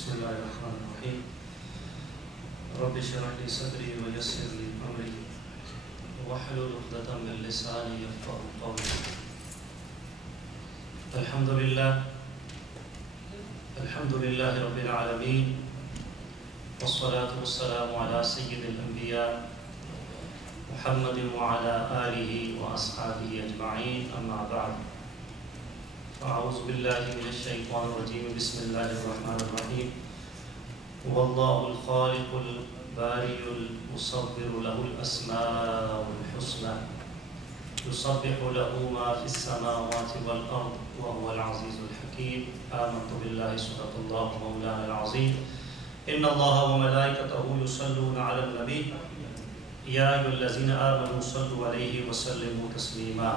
بسم الله الرحمن الرحيم رب اشرح لي صدري ويسر لي أمري واحلل عقدة من لساني يفقهوا قولي. الحمد لله رب العالمين والصلاة والسلام على سيد الأنبياء محمد وعلى آله وأصحابه أجمعين، أما بعد. أعوذ بالله من الشيطان الرجيم. بسم الله الرحمن الرحيم. والله الخالق البارئ المصور له الأسماء الحسنى يسبح له ما في السماوات والأرض وهو العزيز الحكيم. آمنت بالله صدق الله مولانا العظيم. إن الله وملائكته يصلون على النبي يا أيها الذين آمنوا صلوا عليه وسلموا تسليما.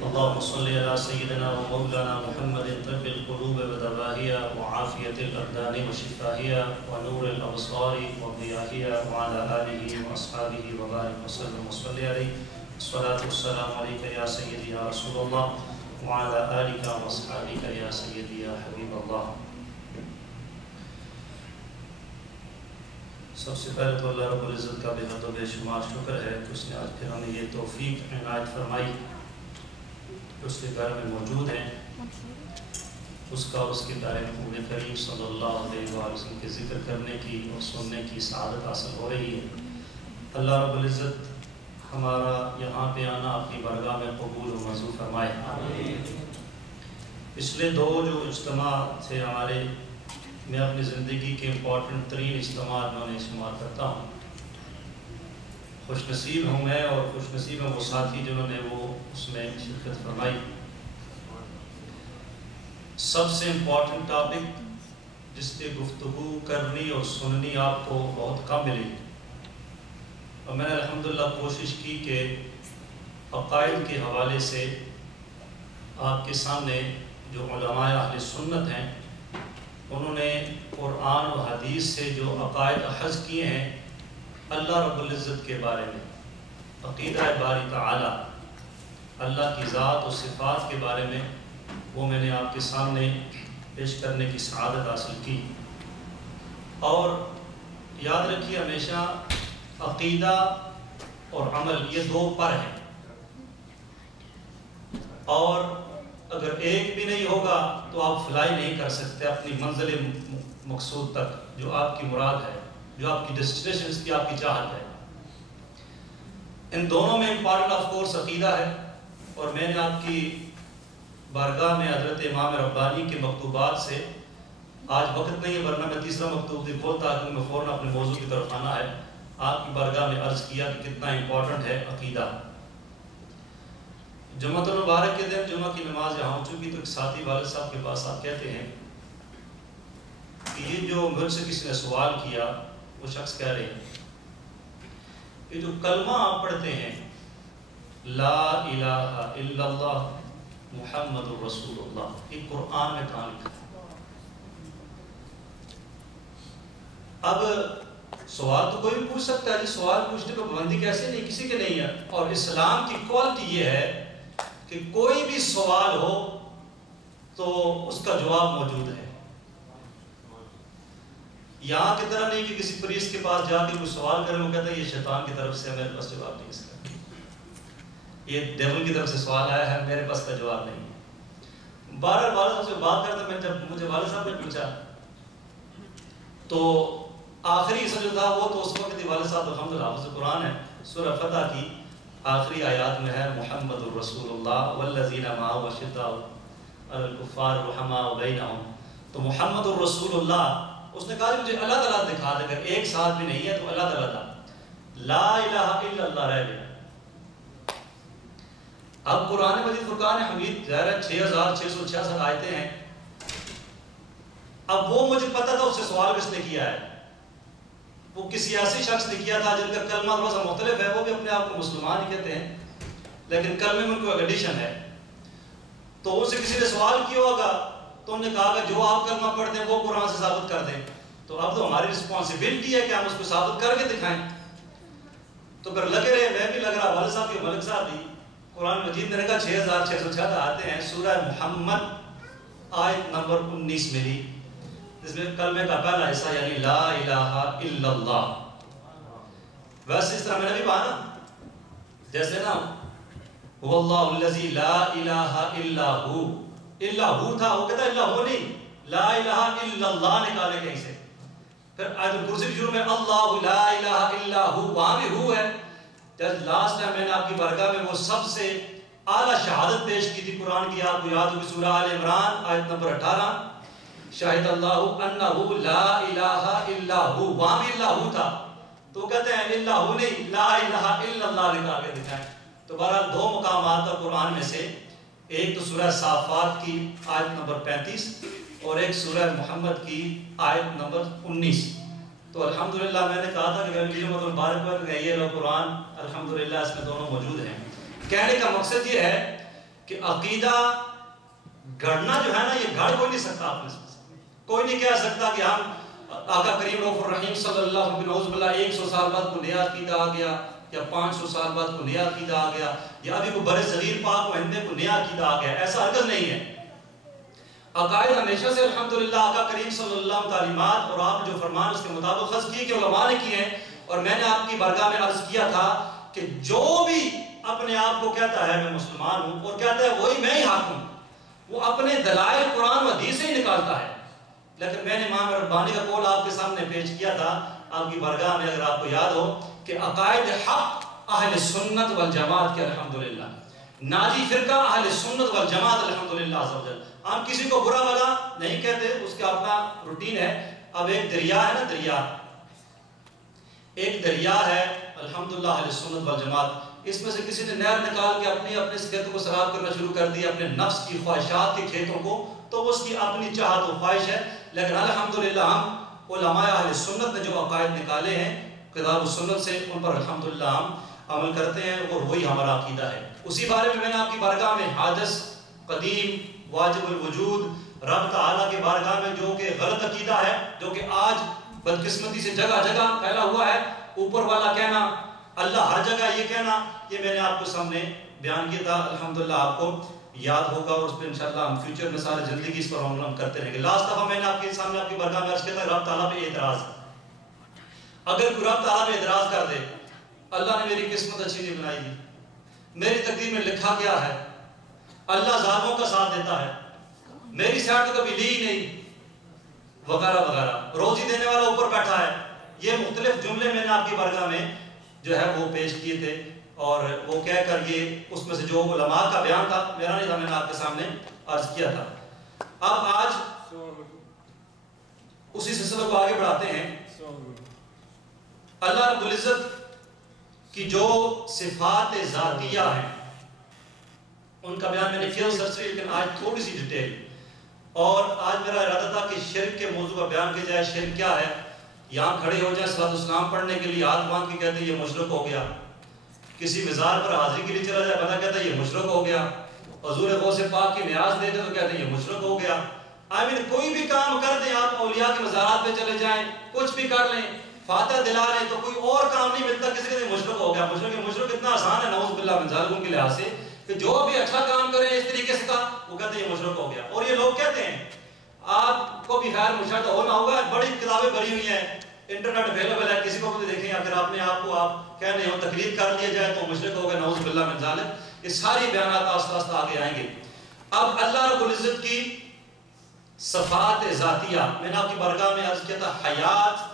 اللهم صل على سيدنا ومولانا محمد طب القلوب ودوائها وعافية الأبدان وشفائها ونور الأبصار وضيائها وعلى آله وأصحابه وبارك وسلم وصل عليه. الصلاة والسلام عليك يا سيدي يا رسول الله وعلى آلك وأصحابك يا سيدي يا حبيب الله. سب سے پہلے تو اللہ رب العزت کا بے حد و بے شمار شکر ہے کہ اس نے آج پھر ہمیں یہ توفیق عنایت فرمائی کہ اس کے گھر میں موجود ہیں. اس کا اور اس کے بارے میں نبی کریم صلی اللہ علیہ وسلم کے ذکر کرنے کی اور سننے کی سعادت حاصل ہو رہی ہے. اللہ رب العزت ہمارا یہاں پہ آنا اپنی بارگاہ میں قبول و منظور فرمائے. پچھلے دو جو اجتماع تھے ہمارے، میں اپنی زندگی کے امپورٹنٹ ترین اجتماع میں شمار کرتا ہوں. خوش نصیب ہوں میں اور خوش نصیب ہیں وہ ساتھی جنہوں نے وہ اس میں شرکت فرمائی. سب سے امپورٹنٹ ٹاپک جس پہ گفتگو کرنی اور سننی آپ کو بہت کم ملی، اور میں نے الحمدللہ کوشش کی کہ عقائد کے حوالے سے آپ کے سامنے جو علماء اہل سنت ہیں انہوں نے قرآن و حدیث سے جو عقائد اخذ کیے ہیں اللہ رب العزت کے بارے میں، عقیدہ باری تعالی، اللہ کی ذات و صفات کے بارے میں، وہ میں نے آپ کے سامنے پیش کرنے کی سعادت حاصل کی. اور یاد رکھیے ہمیشہ عقیدہ اور عمل یہ دو پر ہیں، اور اگر ایک بھی نہیں ہوگا تو آپ فلائی نہیں کر سکتے اپنی منزل مقصود تک، جو آپ کی مراد ہے، جو آپ کی ڈیسٹینیشن کی آپ کی چاہت ہے. ان دونوں میں امپارٹنٹ آف کورس عقیدہ ہے. اور میں نے آپ کی بارگاہ میں حضرت امام ربانی کے مکتوبات سے، آج وقت نہیں ہے ورنہ میں تیسرا مکتوب بھی کھولتا کہ میں فوراً اپنے موضوع کی طرف آنا ہے، آپ کی بارگاہ میں عرض کیا کہ کتنا امپورٹنٹ ہے عقیدہ. جمعۃ المبارک کے دن جمعہ کی نماز یہاں ہو چکی تو ایک ساتھی والد صاحب کے پاس آپ کہتے ہیں کہ یہ جو مجھ سے کسی نے سوال کیا، وہ شخص کہہ رہے ہیں کہ جو کلمہ آپ پڑھتے ہیں لا الہ الا اللہ محمد رسول اللہ، یہ قرآن میں کہاں لکھا ہے؟ اب سوال تو کوئی بھی پوچھ سکتا ہے، سوال پوچھنے کو پابندی کیسے نہیں، کسی کے نہیں ہے. اور اسلام کی کوالٹی یہ ہے کہ کوئی بھی سوال ہو تو اس کا جواب موجود ہے. یہاں کی طرح نہیں کہ کسی پریس کے پاس جا کے کوئی سوال کرے، وہ کہتا ہے یہ شیطان کی طرف سے ہے، میرے پاس جواب نہیں اس کا، یہ ڈیول کی طرف سے سوال آیا ہے، میرے پاس کا جواب نہیں. والد صاحب سے بات کرتا میں، جب مجھے والد صاحب نے پوچھا تو آخری حصہ جو تھا وہ تو اس وقت والد صاحب الحمدللہ حافظ قرآن ہے، سورہ فتح کی آخری آیات میں ہے محمد الرسول اللہ والذین معہ اشداء علی الکفار رحماء بینہم. تو محمد الرسول اللہ، اس نے کہا مجھے اللہ تعالیٰ دکھا دے، اگر ایک ساتھ بھی نہیں ہے تو اللہ تعالیٰ تھا، لا الہ الا اللہ رہ گیا. اب قرآن مجید فرقان حمید 6666 آیتیں ہیں. اب وہ مجھے پتہ تھا اس سے سوال کس نے کیا ہے، وہ کسی ایسی شخص نے کیا تھا جن کا کلمہ تھوڑا سا مختلف ہے، وہ بھی اپنے آپ کو مسلمان ہی کہتے ہیں لیکن کلمے میں ان کو ایڈیشن ہے. تو ان سے کسی نے سوال کیا ہوگا تو انہوں نے کہا کہ جو آپ کلمہ پڑھتے ہیں وہ قرآن سے ثابت کر دیں. تو اب تو ہماری رسپانسبلٹی ہے کہ ہم اس کو ثابت کر کے دکھائیں. تو پھر لگے رہے، میں بھی لگ رہا، والد صاحب کے ملک صاحب بھی. قرآن مجید میں نے کہا 6666 آتے ہیں. سورہ محمد آیت نمبر 19 ملی، جس میں کلمے کا پہلا حصہ یعنی لا الہ الا اللہ. ویسے اس طرح میں نے بھی کہا نا، جیسے نا هو اللہ الذی لا الہ الا ہو، الا ہو تھا، وہ کہتا ہے الا ہو نہیں، لا الہ الا اللہ نکالے کہیں سے. پھر آیت الکرسی کی شروع میں اللہ لا الہ الا ہو، وہاں بھی ہو ہے. جب لاسٹ ٹائم میں نے آپ کی بارگاہ میں وہ سب سے اعلیٰ شہادت پیش کی تھی قرآن کی، آپ کو یاد ہوگی سورہ آل عمران آیت نمبر 18، شاہد اللہ انہ لا الہ الا ہو، وہاں بھی اللہ ہو تھا. تو کہتے ہیں اللہ ہو نہیں، لا الہ الا اللہ نکال کے دکھائیں. تو بہرحال دو مقامات کا قرآن میں سے، ایک تو سورہ صافات کی آیت نمبر 35 اور ایک سورہ محمد کی آیت نمبر 19. تو الحمدللہ میں نے کہا تھا کہ میری مبارک ہو کہ یہ لو قرآن الحمدللہ اس میں دونوں موجود ہیں. کہنے کا مقصد یہ ہے کہ عقیدہ گھڑنا جو ہے نا، یہ گھڑ کوئی نہیں سکتا. آپ میں کوئی نہیں کہہ سکتا کہ ہم آقا کریم رؤوف الرحیم صلی اللہ علیہ وسلم 100 سال بعد کو نیا عقیدہ آ گیا، یا 500 سال بعد کو نیا عقیدہ آ گیا، یا ابھی کو برِ صغیر پاک و ہند میں کو نیا عقیدہ آ گیا. ایسا ہرگز نہیں ہے. عقائد ہمیشہ سے الحمدللہ آقا کریم صلی اللہ علیہ تعلیمات اور آپ جو فرمان اس کے مطابق خاص کیے کہ علماء نے کیے ہیں. اور میں نے آپ کی بارگاہ میں عرض کیا تھا کہ جو بھی اپنے آپ کو کہتا ہے میں مسلمان ہوں اور کہتا ہے وہی میں ہی حق ہوں، وہ اپنے دلائل قرآن و حدیث سے ہی نکالتا ہے. لیکن میں نے امام ربانی کا قول آپ کے سامنے پیش کیا تھا آپ کی بارگاہ میں، اگر آپ کو یاد ہو، کہ عقائد حق اہل سنت والجماعت کے الحمدللہ، ناجی فرقہ اہل سنت والجماعت الحمدللہ عز و جل. ہم کسی کو برا بھلا نہیں کہتے، اس کا اپنا روٹین ہے. اب ایک دریا ہے نا، ایک دریا ہے الحمدللہ اہل سنت والجماعت، اس میں سے کسی نے نہر نکال کے اپنے کھیتوں کو سراب کرنا شروع کر دیا، اپنے نفس کی خواہشات کے کھیتوں کو، تو اس کی اپنی چاہت و خواہش ہے. لیکن الحمدللہ ہم علماء اہل سنت نے جو عقائد نکالے ہیں کتاب و سنت سے، ان پر الحمدللہ ہم عمل کرتے ہیں اور وہی ہمارا عقیدہ ہے. اسی بارے میں نے آپ کی بارگاہ میں حادث، قدیم، واجب الوجود، رب تعالیٰ کے بارگاہ میں جو کہ غلط عقیدہ ہے، جو کہ آج بدقسمتی سے جگہ جگہ پھیلا ہوا ہے، اوپر والا کہنا، اللہ ہر جگہ یہ کہنا، یہ میں نے آپ کو سامنے بیان کیا تھا. الحمدللہ آپ کو یاد ہوگا اور اس پہ انشاءاللہ ہم فیوچر میں سارے زندگی اس پر عمل کرتے رہیں گے. لاسٹ دفعہ میں نے آپ کے سامنے آپ کی بارگاہ میں عرض کیا تھا رب تعالیٰ پہ اعتراض. اگر کوئی رب تعالیٰ پہ اعتراض کر دے، اللہ نے میری قسمت اچھی نہیں بنائی دی، میری تقدیر میں لکھا کیا ہے، اللہ ظالموں کا ساتھ دیتا ہے، میری سائڈ تو کبھی لی ہی نہیں، وغیرہ وغیرہ، روزی دینے والا اوپر بیٹھا ہے، یہ مختلف جملے میں نے آپ کی بارگاہ میں جو ہے وہ پیش کیے تھے. اور وہ کہہ کر یہ اس میں سے جو علماء کا بیان تھا، میرا نہیں تھا، میں نے آپ کے سامنے عرض کیا تھا. اب آج اسی سلسلے کو آگے بڑھاتے ہیں. اللہ رب العزت کی جو صفات ذاتیہ ہیں ان کا بیان میں نے کیا سرسری، لیکن آج تھوڑی سی ڈیٹیل. اور آج میرا ارادہ تھا کہ شرک کے موضوع پر بیان کیا جائے. شرک کیا ہے؟ یہاں کھڑے ہو جائیں صلاۃ السلام پڑھنے کے لیے، ہاتھ باندھ کے کہتے ہیں یہ مشرک ہو گیا. کسی مزار پر حاضری کے لیے چلا جائے، بندہ کہتا ہے یہ مشرک ہو گیا. حضور غوث پاک کی نیاز دیتے تو کہتے ہیں یہ مشرک ہو گیا. کوئی بھی کام کر دیں، آپ اولیاء کے مزارات پہ چلے جائیں، کچھ بھی کر لیں، فاتح دلا لیں، تو کوئی اور کام نہیں ملتا کسی کے مشرک ہو گیا. مشرک اتنا آسان ہے نعوذ باللہ من ذالک کے لحاظ سے کہ جو بھی اچھا کام کریں اس طریقے سے کا، وہ کہتے ہیں یہ مشرک ہو گیا. اور یہ لوگ کہتے ہیں، آپ کو بھی خیر مشاہدہ ہونا ہوگا، بڑی کتابیں بھری ہوئی ہیں، انٹرنیٹ اویلیبل ہے، کسی کو بھی دیکھیں. اگر آپ نے آپ کو آپ کہہ رہے ہو تقلید کر لیا جائے تو مشرک ہو گئے، نعوذ باللہ من ذالک. یہ ساری بیانات آستہ آستہ آگے آئیں گے. اب اللہ رب العزت کی صفات ذاتیہ، میں نے آپ کی بارگاہ میں عرض کیا تھا حیات،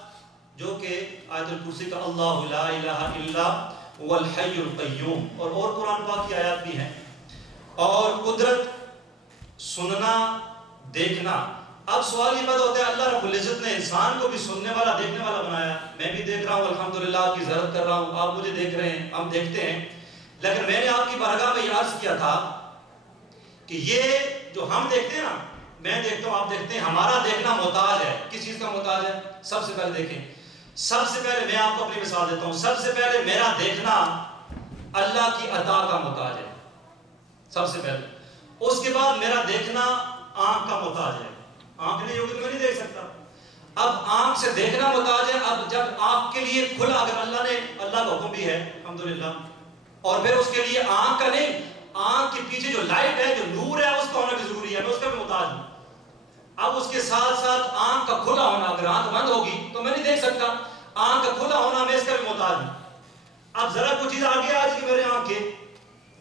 جو کہ آیت الکرسی کا اللہ لا الہ الا هو الحی القیوم، اور قرآن پاک کی آیات بھی ہیں. اور قدرت، سننا، دیکھنا. اب سوال یہ پیدا ہوتا ہے، اللہ رب العزت نے انسان کو بھی سننے والا دیکھنے والا بنایا. میں بھی دیکھ رہا ہوں الحمدللہ، آپ کی زیارت کر رہا ہوں، آپ مجھے دیکھ رہے ہیں، ہم دیکھتے ہیں. لیکن میں نے آپ کی بارگاہ میں یہ عرض کیا تھا کہ یہ جو ہم دیکھتے ہیں نا، میں دیکھتا ہوں، آپ دیکھتے ہیں، ہمارا دیکھنا محتاج ہے. کس چیز کا محتاج ہے؟ سب سے پہلے دیکھیں، سب سے پہلے میں آپ کو اپنی مثال دیتا ہوں. سب سے پہلے میرا دیکھنا اللہ کی عطا کا محتاج ہے، سب سے پہلے. اس کے بعد میرا دیکھنا آنکھ کا محتاج ہے. آنکھ نہیں ہوگی تو میں نہیں دیکھ سکتا. اب آنکھ سے دیکھنا محتاج ہے. اب جب آنکھ کے لیے کھلا، اگر اللہ کا حکم بھی ہے الحمدللہ، اور پھر اس کے لیے آنکھ کا نہیں، آنکھ کے پیچھے جو لائٹ ہے، جو نور ہے، اس کا ہونا بھی ضروری ہے. میں اس کا بھی محتاج ہوں. اب اس کے ساتھ ساتھ آنکھ کا کھلا ہونا، اگر آنکھ بند ہوگی تو میں نہیں دیکھ سکتا، آنکھ کا کھلا ہونا میں اس کا بھی محتاج ہوں. اب ذرا کچھ چیز آگے آ جائے میرے آنکھ کے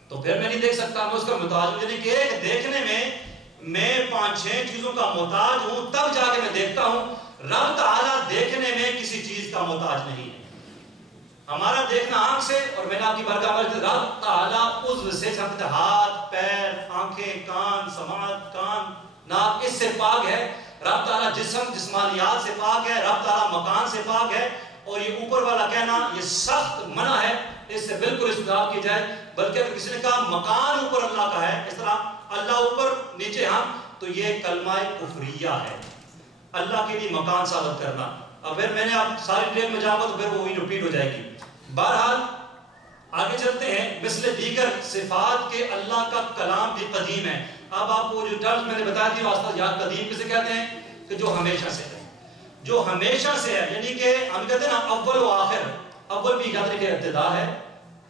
تو پھر میں نہیں دیکھ سکتا، میں اس کا محتاج ہوں. یعنی کہ ایک دیکھنے میں 5-6 چیزوں کا محتاج ہوں، تب جا کے میں دیکھتا ہوں. رب تعالیٰ دیکھنے میں کسی چیز کا محتاج نہیں ہے. ہمارا دیکھنا آنکھ سے، اور میں نے آپ کی بارگاہ میں رب تعالیٰ عضو سے سمجھتے ہاتھ، پیر، آنکھیں، کان، سماعت، کان، ناک، اس سے پاک ہے. رب تعالیٰ جسم، جسمانیات سے پاک ہے. رب تعالیٰ مکان سے پاک ہے. اور یہ اوپر والا کہنا یہ سخت منع ہے، اس سے بالکل استدلال کی جائے. بلکہ اگر کسی نے کہا مکان اوپر اللہ کا ہے، اس طرح اللہ اوپر نیچے ہم، تو یہ کلمہ کفریہ ہے، اللہ کے لیے مکان ثابت کرنا. اگر میں نے آپ ساری ڈیٹیل میں جاؤں گا تو پھر وہی ریپیٹ ہو جائے گی. بہرحال آگے چلتے ہیں. مثل دیگر صفات کے اللہ کا کلام بھی قدیم ہے. اب آپ کو جو ٹرمز میں نے بتا دی واسطہ یاد، قدیم کسے کہتے ہیں؟ کہ جو ہمیشہ سے ہے، جو ہمیشہ سے ہے. یعنی کہ ہم کہتے ہیں نا اول و آخر، اول بھی یاد رکھے ابتدا ہے،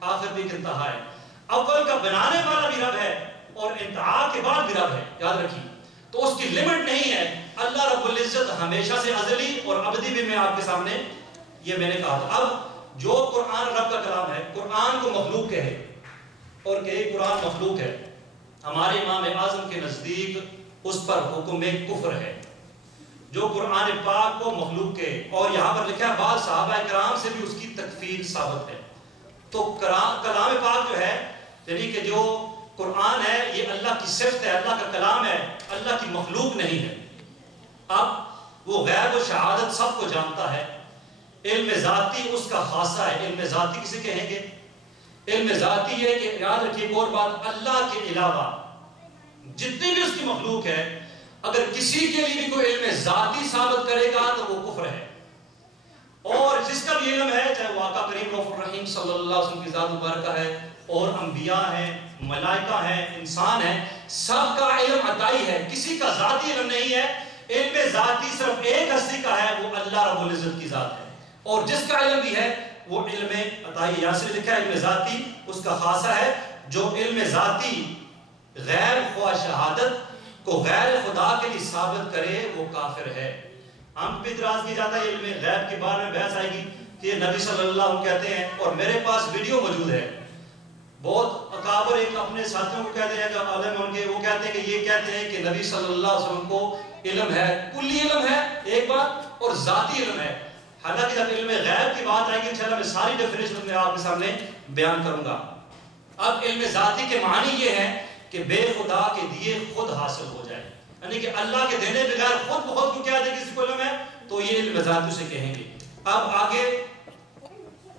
آخر بھی انتہا ہے. اول کا بنانے والا بھی رب ہے اور انتہا کے بعد بھی رب ہے، یاد رکھیے. تو اس کی لمٹ نہیں ہے. اللہ رب العزت ہمیشہ سے ازلی اور ابدی بھی میں آپ کے سامنے یہ میں نے کہا تھا. اب جو قرآن رب کا کلام ہے، قرآن کو مخلوق کہے اور کہے قرآن مخلوق ہے، ہمارے امام اعظم کے نزدیک اس پر حکم کفر ہے. جو قرآن پاک کو مخلوق کہے، اور یہاں پر لکھا ہے بعض صحابہ کرام سے بھی اس کی تکفیر ثابت ہے. تو کلام پاک جو ہے، یعنی کہ جو قرآن ہے یہ اللہ کی صفت ہے، اللہ کا کلام ہے، اللہ کی مخلوق نہیں ہے. اب وہ غیب و شہادت سب کو جانتا ہے. علم ذاتی اس کا خاصہ ہے. علم ذاتی کسے کہیں گے؟ علم ذاتی یہ کہ یاد رکھیے ایک اور بات، اللہ کے علاوہ جتنی بھی اس کی مخلوق ہے، اگر کسی کے لیے بھی کوئی علم ذاتی ثابت کرے گا تو وہ کفر ہے. اور جس کا بھی علم ہے، چاہے وہ آقا کریم رؤوف الرحیم صلی اللہ علیہ وسلم کی ذات مبارکہ ہے، اور انبیاء ہیں، ملائکہ ہیں، انسان ہیں، سب کا علم عطائی ہے. کسی کا ذاتی علم نہیں ہے. علم ذاتی صرف ایک ہستی کا ہے، وہ اللہ رب العزت کی ذات ہے. اور جس کا علم بھی ہے وہ علم عطائی. یہاں سے لکھا ہے علم ذاتی اس کا خاصہ ہے. جو علم ذاتی غیر خواہ شہادت کو غیر خدا کے لیے ثابت کرے وہ کافر ہے. ہم پہ اعتراض کی جاتا ہے علم غیب کے بارے میں بحث آئے گی کہ یہ نبی صلی اللہ علیہ وسلم کہتے ہیں، اور میرے پاس ویڈیو موجود ہے. بہت اکابر ایک اپنے ساتھیوں کو کہتے ہیں کہ عالم ان کے، وہ کہتے ہیں کہ یہ کہتے ہیں کہ نبی صلی اللہ علیہ وسلم کو علم ہے، کلی علم ہے ایک بات، اور ذاتی علم ہے. حالانکہ جب علم غیب کی بات آئے گی انشاءاللہ میں ساری ڈیفینیشن میں آپ کے سامنے بیان کروں گا. اب علم ذاتی کے معنی یہ ہے کہ بے خدا کے دیے خود حاصل ہو جائے، یعنی کہ اللہ کے دینے بغیر خود بخود کو کیا دے کسی کو علم ہے، تو یہ علم ذاتی سے کہیں گے. اب آگے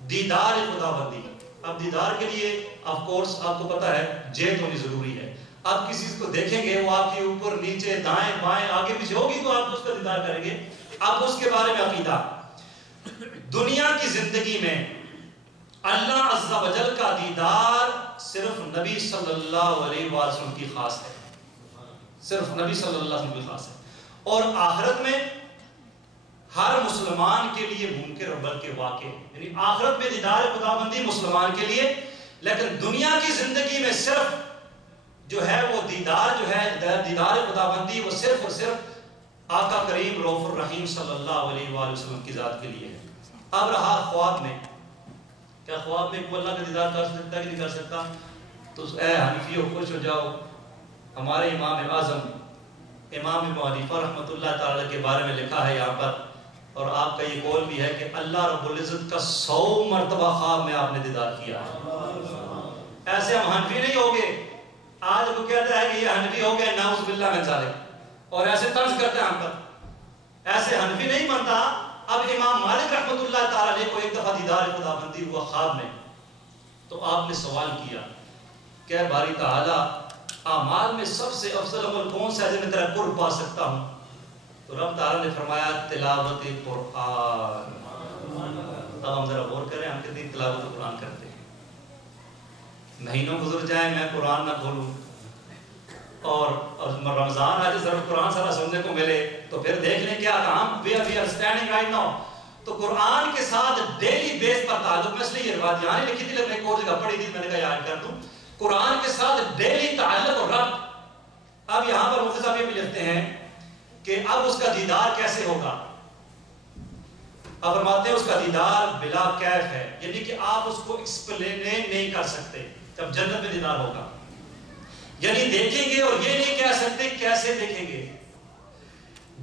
دیدار خدا بندی. اب دیدار کے لیے آف کورس آپ کو پتا ہے جیت ہونی ضروری ہے. آپ کسی کو دیکھیں گے وہ آپ کے اوپر نیچے دائیں بائیں آگے پیچھے ہوگی تو آپ اس کا دیدار کریں گے. اب اس کے بارے میں عقیدہ، دنیا کی زندگی میں اللہ عز و جل کا دیدار صرف نبی صلی اللہ علیہ وسلم کی خاص ہے، صرف نبی صلی اللہ علیہ وسلم کی خاص ہے. اور آخرت میں ہر مسلمان کے لیے ممکن بلکہ واقع، یعنی آخرت میں دیدار خداوندی مسلمان کے لیے، لیکن دنیا کی زندگی میں صرف جو ہے وہ دیدار جو ہے دیدار خداوندی وہ صرف اور صرف آقا کریم رؤوف الرحیم صلی اللہ علیہ وآلہ وسلم کی ذات کے لیے ہے. اب رہا خواب میں، کیا خواب میں کوئی اللہ کا دیدار کر سکتا ہے کہ نہیں کر سکتا؟ تو اے حنفیوں خوش ہو جاؤ، ہمارے امام اعظم امام ابو حنیفہ رحمۃ اللہ تعالی کے بارے میں لکھا ہے یہاں پر، اور آپ کا یہ قول بھی ہے کہ اللہ رب العزت کا 100 مرتبہ خواب میں آپ نے دیدار کیا ہے. ایسے ہم حنفی نہیں ہوگے. آج وہ کہتا ہے کہ یہ حنفی ہو گئے نعوذ باللہ من ذالک، اور ایسے طنز کرتے ہیں ہم پر، ایسے حنفی نہیں بنتا. اب امام مالک رحمۃ اللہ تعالی علیہ کو ایک دفعہ دیدار خداوندی ہوا خواب میں، تو آپ نے سوال کیا کہ باری تعالیٰ اعمال میں سب سے افضل عمل کون سا ہے جس میں تیرا قرب پا سکتا ہوں؟ تو رب تعالیٰ نے فرمایا تلاوت قرآن. اب ہم ذرا غور کریں، ہم کتنی تلاوت قرآن کرتے ہیں. مہینوں گزر جائیں میں قرآن نہ کھولوں، اور رمضان آج ضرور قرآن سارا سننے کو ملے تو پھر دیکھ لیں کیا کام we are standing right now. تو قرآن کے ساتھ ڈیلی بیس پر تعلق، میں اس لیے یہ بات یہاں نہیں لکھی تھی لیکن ایک اور جگہ پڑھی تھی، میں نے کہا یاد کر دوں. قرآن کے ساتھ ڈیلی تعلق اور رب. اب یہاں پر مفتی صاحب یہ بھی لکھتے ہیں کہ اب اس کا دیدار کیسے ہوگا؟ اب فرماتے ہیں اس کا دیدار بلا کیف ہے، یعنی کہ آپ اس کو ایکسپلین نہیں کر سکتے جب جنت میں دیدار ہوگا، یعنی دیکھیں گے اور یہ نہیں کہہ سکتے کیسے دیکھیں گے۔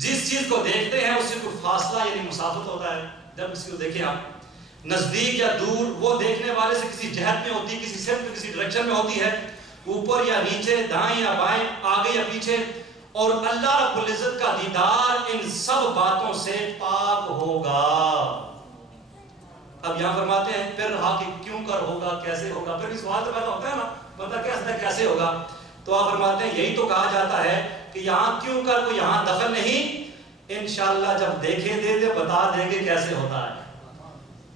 جس چیز کو دیکھتے ہیں اس سے کوئی فاصلہ یعنی مسافت ہوتا ہے، جب اس کو دیکھیں آپ نزدیک یا دور، وہ دیکھنے والے سے کسی جہت میں ہوتی ہے، کسی سمت کسی ڈائریکشن میں ہوتی ہے، اوپر یا نیچے، دائیں یا بائیں، آگے یا پیچھے، اور اللہ رب العزت کا دیدار ان سب باتوں سے پاک ہوگا۔ اب یہاں فرماتے ہیں پھر رہا کہ کیوں کر ہوگا، کیسے ہوگا، پھر بھی سوال تو پیدا ہوتا ہے نا، بندہ کہتا ہے کیسے ہوگا؟ تو آپ فرماتے ہیں یہی تو کہا جاتا ہے کہ یہاں کیوں کر کو یہاں دخل نہیں، انشاءاللہ جب دیکھیں دے دے بتا دیں گے کیسے ہوتا ہے۔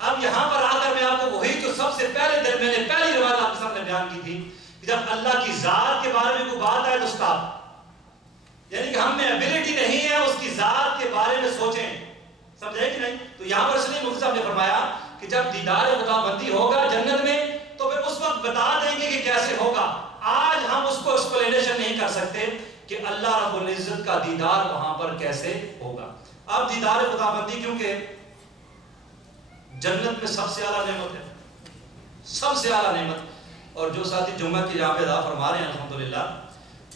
اب یہاں پر آ کر میں آپ کو وہی جو سب سے پہلے دن میں نے پہلی روایت آپ کے سامنے بیان کی تھی کہ جب اللہ کی ذات کے بارے میں کوئی بات آئے تو اسٹاپ، یعنی کہ ہم میں ایبلٹی نہیں ہے اس کی ذات کے بارے میں سوچیں، سمجھے کہ نہیں؟ تو یہاں پر اس لیے مفتی صاحب نے فرمایا کہ جب دیدار خدا بندی ہوگا جنت میں تو پھر اس وقت بتا دیں گے کہ کیسے ہوگا۔ آج ہم اس کو ایکسپلینیشن نہیں کر سکتے کہ اللہ رب العزت کا دیدار وہاں پر کیسے ہوگا۔ اب دیدار خدا بندی کیونکہ جنت میں سب سے اعلیٰ نعمت ہے، سب سے اعلیٰ نعمت، اور جو ساتھی جمعہ کی جہاں پہ ادا فرما رہے ہیں الحمدللہ،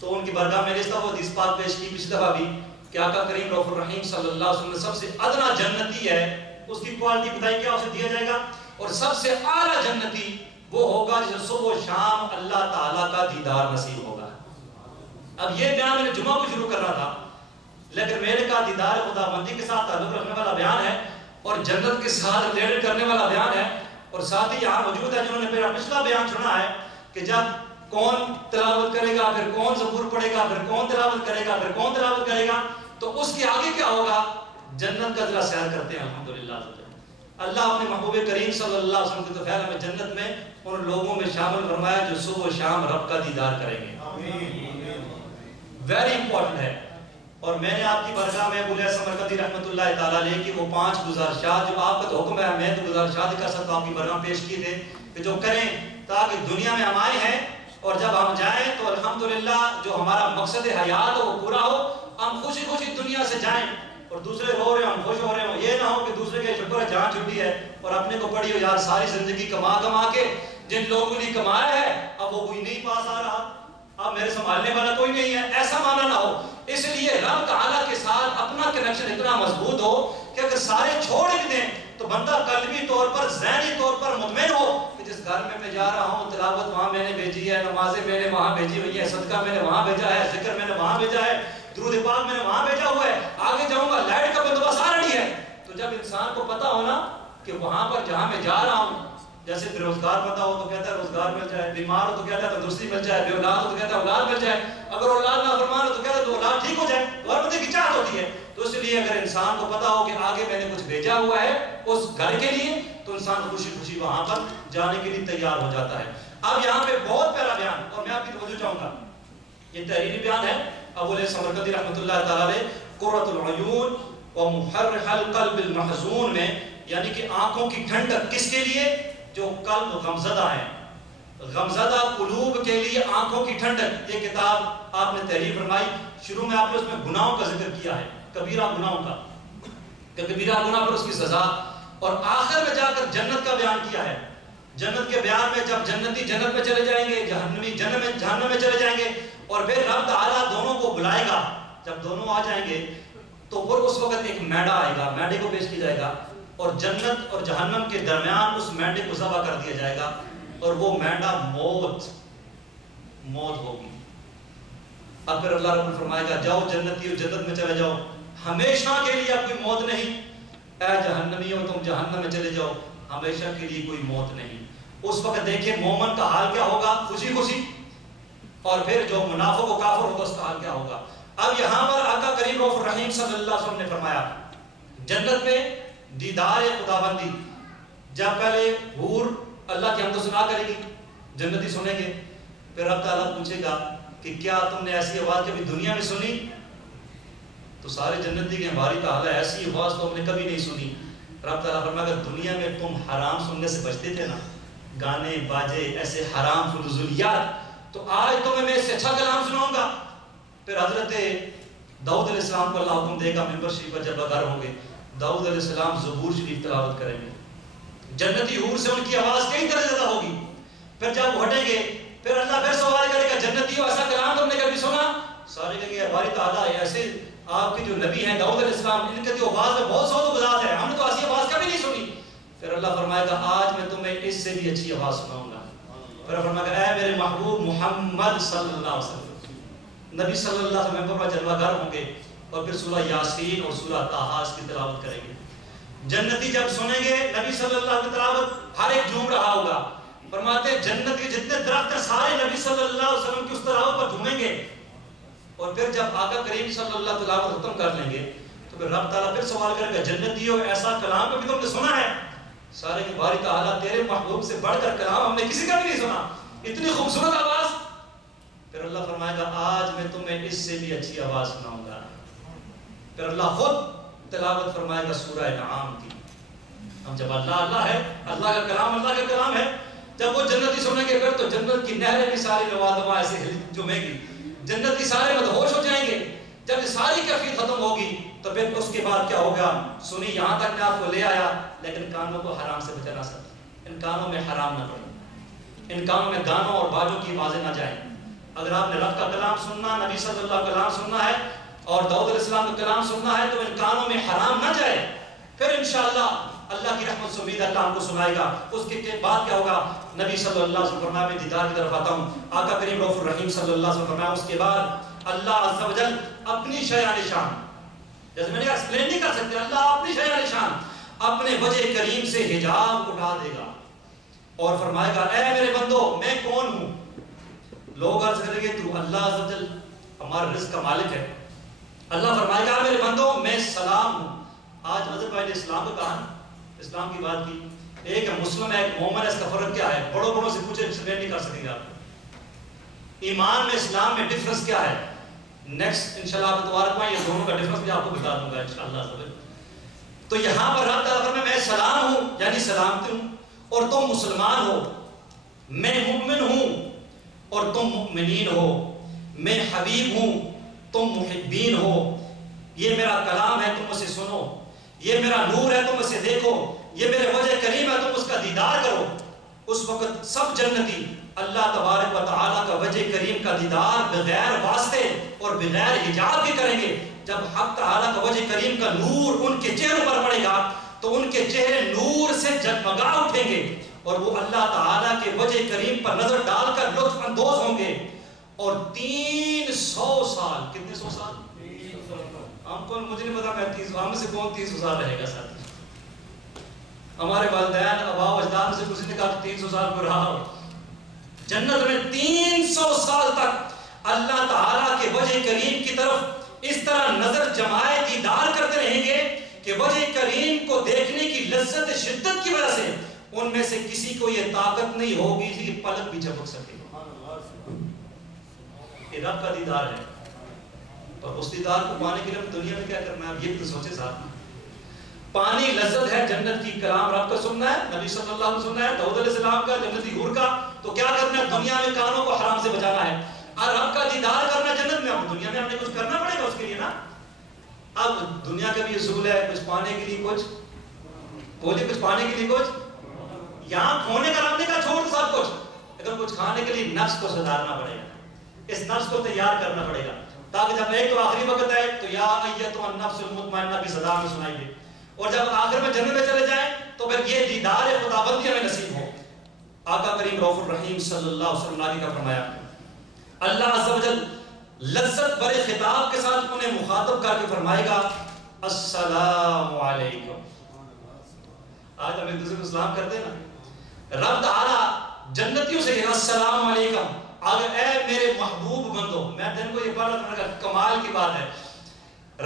تو ان کی برگاہ میں نے اس دفعہ حدیث پاک پیش کی پچھلی دفعہ بھی کہ آقا کریم رؤوف الرحیم صلی اللہ علیہ وسلم سب سے ادنا جنتی ہے، اس کی کوالٹی بتائی کیا اسے دیا جائے گا، اور سب سے اعلیٰ جنتی وہ ہوگا جسے صبح و شام اللہ تعالیٰ کا دیدار نصیب ہوگا۔ اب یہ بیان میں نے جمعہ کو شروع کرنا تھا، لیکن میرے کا دیدار خدا بندی کے ساتھ تعلق رکھنے والا بیان ہے اور جنت کے ساتھ ریلیٹ کرنے والا بیان ہے، اور ساتھ ہی یہاں موجود ہے جنہوں نے میرا پچھلا بیان سنا ہے کہ جب کون تلاوت کرے گا، پھر کون زبور پڑھے گا، پھر کون تلاوت کرے گا، پھر کون تلاوت کرے گا، تو اس کے آگے کیا ہوگا؟ جنت کا ذرا سیر کرتے ہیں الحمدللہ۔ اللہ اپنے محبوب کریم صلی اللہ علیہ وسلم کی تو خیر ہمیں جنت میں ان لوگوں میں شامل فرمایا جو صبح و شام رب کا دیدار کریں گے، ویری امپورٹنٹ ہے۔ اور میں نے آپ کی برگاہ میں ابو الیاس سمرقندی رحمۃ اللہ تعالیٰ علیہ کی وہ 5 گزارشات جو آپ کا تو حکم ہے میں تو گزارشات کر سکتا ہوں، آپ کی برگاہ پیش کیے تھے کہ جو کریں تاکہ دنیا میں ہم آئے ہیں اور جب ہم جائیں تو الحمدللہ جو ہمارا مقصد حیات ہو وہ پورا ہو، ہم خوشی خوشی دنیا سے جائیں اور دوسرے رو رہے ہوں ہم خوش ہو رہے ہوں، یہ نہ ہو کہ دوسرے کے شکر ہے جان چھٹی ہے اور اپنے کو پڑی ہو یار ساری زندگی کما کے جن لوگوں نے کمایا ہے اب وہ کوئی نہیں پاس آ رہا، اب میرے سنبھالنے والا کوئی نہیں ہے، ایسا معنی نہ ہو۔ اس لیے رب تعالیٰ کے ساتھ اپنا کنیکشن اتنا مضبوط ہو کہ اگر سارے چھوڑ بھی دیں تو بندہ قلبی طور پر ذہنی طور پر مطمئن ہو کہ جس گھر میں جا رہا ہوں تلاوت وہاں میں نے بھیجی ہے، نمازیں میں نے وہاں بھیجی ہوئی ہے، صدقہ میں نے وہاں بھیجا ہے، ذکر میں نے وہاں بھیجا ہے، درود پاک میں نے وہاں بھیجا ہوا ہے، آگے جاؤں گا لائٹ کا بندوبست آلریڈی ہے۔ تو جب انسان کو پتا ہونا کہ وہاں پر جہاں میں جا رہا ہوں، جیسے بے روزگار پتا ہو تو کہتا ہے روزگار مل جائے، بیمار ہو تو کہتا ہے تندرستی مل جائے، بے اولاد ہو تو کہتا ہے اولاد مل جائے، اگر اولاد نافرمان ہو تو کہتا ہے تو اولاد ٹھیک ہو جائے، تو ہر بندے کی چاہت ہوتی ہے۔ تو اس لیے اگر انسان کو پتا ہو کہ آگے میں نے کچھ بھیجا ہوا ہے اس گھر کے لیے تو انسان خوشی خوشی وہاں پر جانے کے لیے تیار ہو جاتا ہے۔ اب یہاں پہ بہت پیارا بیان، اور میں آپ کی توجہ چاہوں گا، یہ تحریری بیان ہے ابو الیاس سمرقندی رحمۃ اللہ تعالیٰ علیہ قرۃ العیون و محرح القلب المحزون میں، یعنی کہ آنکھوں کی ٹھنڈک کس کے لیے؟ جو قلب غمزدہ ہیں، غمزدہ قلوب کے لیے آنکھوں کی ٹھنڈک۔ یہ کتاب آپ نے تحریر فرمائی، شروع میں آپ نے اس میں گناہوں کا ذکر کیا ہے، کبیرہ گناہوں کا کہ کبیرہ گناہ پر اس کی سزا، اور آخر میں جا کر جنت کا بیان کیا ہے۔ جنت کے بیان میں جب جنتی جنت میں چلے جائیں گے، جہنمی جہنم میں چلے جائیں گے، اور پھر رب تعالیٰ دونوں کو بلائے گا، جب دونوں آ جائیں گے تو پھر اس وقت ایک میڈا آئے گا، میڈے کو پیش کیا جائے گا، اور جنت اور جہنم کے درمیان اس میڈے کو ذبح کر دیا جائے گا، اور وہ میڈا موت ہوگی۔ اب پھر اللہ رب ال فرمائے گا جاؤ جنتیوں جنت میں چلے جاؤ، ہمیشہ کے لیے اب کوئی موت نہیں، اے جہنمیوں تم جہنم میں چلے جاؤ، ہمیشہ کے لیے کوئی موت نہیں۔ اس وقت دیکھیں مومن کا حال کیا ہوگا، خوشی خوشی، اور پھر جو منافق و کافر ہوگا اس کا حال کیا ہوگا۔ اب یہاں پر آقا کریم رؤوف الرحیم صلی اللہ علیہ وسلم نے فرمایا جنت میں دیدار خداوندی، جب پہلے حور اللہ کی حمد و ثنا کرے گی، جنتی سنیں گے، پھر رب تعالیٰ پوچھے گا کہ کیا تم نے ایسی آواز کبھی دنیا میں سنی؟ تو سارے جنتی کے ہماری کا حال ہے ایسی آواز تو ہم نے کبھی نہیں سنی۔ رب تعالیٰ فرمائے گا دنیا میں تم حرام سننے سے بچتے تھے نا، گانے باجے ایسے حرام فضولیات، تو آج تمہیں میں اس سے اچھا کلام سناؤں گا۔ پھر حضرت داؤد علیہ السلام کو اللہ حکم دے گا ممبر شریف پر جب گھر ہوں گے داؤد علیہ السلام زبور شریف تلاوت کریں گے، جنتی حور سے ان کی آواز کئی طرح زیادہ ہوگی. پھر جب وہ ہٹیں گے پھر اللہ پھر سوال کرے گا جنتیوں ایسا کلام تم نے کبھی سنا؟ سارے کہیں گے باری تعالیٰ ایسے آپ کے جو نبی ہیں داؤد علیہ السلام ان کے جو آواز میں بہت سواد و گزار ہے، ہم نے تو ایسی آواز کبھی نہیں سنی. پھر اللہ فرمائے گا آج میں تمہیں اس سے بھی اچھی آواز سناؤں گا. پھر فرمائے گا اے میرے محبوب محمد صلی اللہ علیہ وسلم، نبی صلی اللہ علیہ وسلم پر جلوہ گر ہوں گے اور پھر سورہ یاسین اور سورہ طٰہٰ اس کی تلاوت کریں گے. جنتی جب سنیں گے نبی صلی اللہ علیہ وسلم کی تلاوت ہر ایک جھوم رہا ہوگا. فرماتے ہیں جنت کے جتنے درخت ہیں سارے نبی صلی اللہ علیہ وسلم کی اس تلاوت پر جھومیں گے. اور پھر جب آقا کریم صلی اللہ علیہ وسلم تلاوت ختم کر لیں گے تو پھر رب تعالیٰ پھر سوال کرے گا جنتیوں ایسا کلام کبھی تم نے سنا ہے؟ سارے کی باری تعالیٰ تیرے محبوب سے بڑھ کر کلام ہم نے کسی کا بھی نہیں سنا، اتنی خوبصورت آواز. پھر اللہ فرمائے گا آج میں تمہیں اس سے بھی اچھی آواز سناؤں گا. پھر اللہ خود تلاوت فرمائے گا سورہ انعام کی. ہم جب اللہ ہے، اللہ کا کلام ہے، جب وہ جنتی سنیں گے پھر تو جنت کی نہریں بھی ساری نوادما ایسے جمیں گی، جنتی سارے مدہوش ہو جائیں گے. جب ساری کیفیت ختم ہوگی تو پھر اس کے بعد کیا ہوگا؟ سنی یہاں تک میں آپ کو لے آیا لیکن کانوں کو حرام سے بچا نہ سکتا. ان کانوں میں حرام نہ پڑے، ان کانوں میں گانوں اور باجوں کی آوازیں نہ جائیں. اگر آپ نے رب کا کلام سننا، نبی صلی اللہ کا کلام سننا ہے اور داؤد علیہ السلام کا کلام سننا ہے تو ان کانوں میں حرام نہ جائے. پھر انشاءاللہ اللہ کی رحمت سے امید اللہ ہم کو سنائے گا. اس کے بعد کیا ہوگا؟ نبی صلی اللہ علیہ وسلم فرمایا میں دیدار کی طرف آتا ہوں. آقا کریم رؤوف الرحیم صلی اللہ علیہ وسلم فرمایا اس کے بعد اللہ عز و جل اپنی شیان شان، جیسے میں نے ایکسپلین نہیں کر سکتے، اللہ اپنی شیان شان اپنے وجہ کریم سے حجاب اٹھا دے گا اور فرمائے گا اے میرے بندو میں کون ہوں؟ لوگ عرض کریں گے تو اللہ عز و جل ہمارے رزق کا مالک ہے. اللہ فرمائے گا میرے بندو میں سلام ہوں. آج حضرت بھائی نے اسلام کو کہا، اسلام کی بات کی، ایک ہے مسلم ہے ایک مومن ہے، اس کا فرق کیا ہے؟ بڑوں سے پوچھے ایکسپلین نہیں کر سکیں گے آپ. ایمان میں اسلام میں ڈفرنس کیا ہے؟ نیکسٹ انشاءاللہ آپ تبارک میں یہ دونوں کا ڈفرنس بھی آپ کو بتا دوں گا انشاءاللہ. تو یہاں پر رب تعالیٰ میں سلام ہوں یعنی سلامتی ہوں اور تم مسلمان ہو، میں مؤمن ہوں اور تم مؤمنین ہو، میں حبیب ہوں تم محبین ہو. یہ میرا کلام ہے تم اسے سنو، یہ میرا نور ہے تم اسے دیکھو، یہ میرے وجہ کریم ہے تم اس کا دیدار کرو. اس وقت سب جنتی اللہ تبارک و تعالیٰ کا وجہ کریم کا دیدار بغیر واسطے اور بغیر حجاب بھی کریں گے. جب حق تعالیٰ کا وجہ کریم کا نور ان کے چہروں پر پڑے گا تو ان کے چہرے نور سے جگمگا اٹھیں گے اور وہ اللہ تعالیٰ کے وجہ کریم پر نظر ڈال کر لطف اندوز ہوں گے. اور 300 سال، کتنے 100 سال؟ ہم کو مجھے نہیں پتا، میں 30 ہم سے کون 300 سال رہے گا ساتھ؟ ہمارے والدین ابا و اجداد سے کسی نے کہا 300 سال کو رہا ہو. جنت میں 300 سال تک اللہ تعالیٰ کے وجہ کریم کی طرف اس طرح نظر جمائے دیدار کرتے رہیں گے کہ وجہ کریم کو دیکھنے کی لذت شدت کی وجہ سے ان میں سے کسی کو یہ طاقت نہیں ہوگی کہ پلک بھی جھپک سکے. یہ رب کا دیدار ہے اور اس دیدار کو پانے کے لیے دنیا میں کیا کرنا ہے؟ اب یہ تو سوچے صاحب. پانی لذت ہے جنت کی، کلام رب کا سننا ہے، نبی صلی اللہ علیہ وسلم سننا ہے، داؤد علیہ السلام کا، جنتی حور کا. تو کیا کرنا ہے؟ دنیا میں کانوں کو حرام سے بچانا ہے اور رب کا دیدار کرنا جنت میں. اب دنیا میں ہم نے کچھ کرنا پڑے گا اس کے لیے نا. اب دنیا کا بھی اصول ہے کچھ پانے کے لیے کچھ بولے، کچھ پانے کے لیے کچھ. یہاں کھونے کا رب نے کہا چھوڑ سب کچھ، اگر کچھ کھانے کے لیے نفس کو سدھارنا پڑے گا، اس نفس کو تیار کرنا پڑے گا تاکہ جب ایک تو آخری وقت ہے تو یا ایتھا النفس المطمئنہ کی صدا میں سنائی دے اور جب آخر میں جنت میں چلے جائیں تو پھر یہ دیدار خداوندی ہمیں نصیب ہو. آقا کریم رؤوف الرحیم صلی اللہ علیہ وسلم کا فرمایا اللہ عز و جل لذت بھرے خطاب کے ساتھ انہیں مخاطب کر کے فرمائے گا السلام علیکم. آج ہم ایک دوسرے کو سلام کرتے ہیں نا. رب تعالیٰ جنتیوں سے کہا السلام علیکم. اگر اے میرے محبوب بندو، میں دن کو یہ پڑھ رہا تھا، کمال کی بات ہے.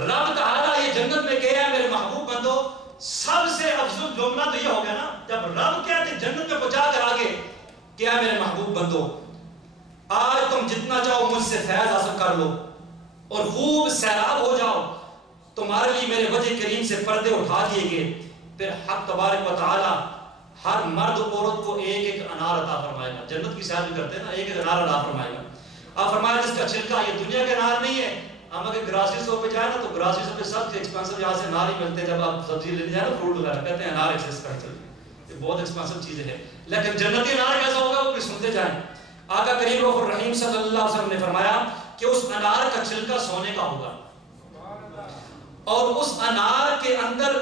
رب تعالیٰ یہ جنت میں کہے ہے میرے محبوب بندو، سب سے افضل جملہ تو یہ ہو گیا نا جب رب کہتے جنت میں پہنچا کر آگے کیا میرے محبوب بندو آج تم جتنا چاہو مجھ سے فیض حاصل کر لو اور خوب سیراب ہو جاؤ. تمہارے لیے میرے وجہ کریم سے پردے اٹھا دیے گئے. پھر حق تبارک و تعالیٰ ہر مرد عورت کو ایک ایک انار عطا فرمائے گا. جنت کی سیر بھی کرتے ہیں نا، ایک ایک انار عطا فرمائے گا. آپ فرمایا جس کا چھلکا یہ دنیا کے انار نہیں ہے، ہم اگر گراسری اسٹور پہ جائیں نا تو گراسری اسٹور پہ سب سے ایکسپینسو یہاں سے انار ہی ملتے ہیں. جب آپ سبزی لینے جائیں نا فروٹ وغیرہ کہتے ہیں انار ایکسپینسو، یہ بہت ایکسپینسو چیزیں ہیں. لیکن جنتی انار کیسا ہوگا وہ بھی سنتے جائیں. آقا کریم رؤوف الرحیم صلی اللہ علیہ وسلم نے فرمایا کہ اس انار کا چھلکا سونے کا ہوگا اور اس انار کے اندر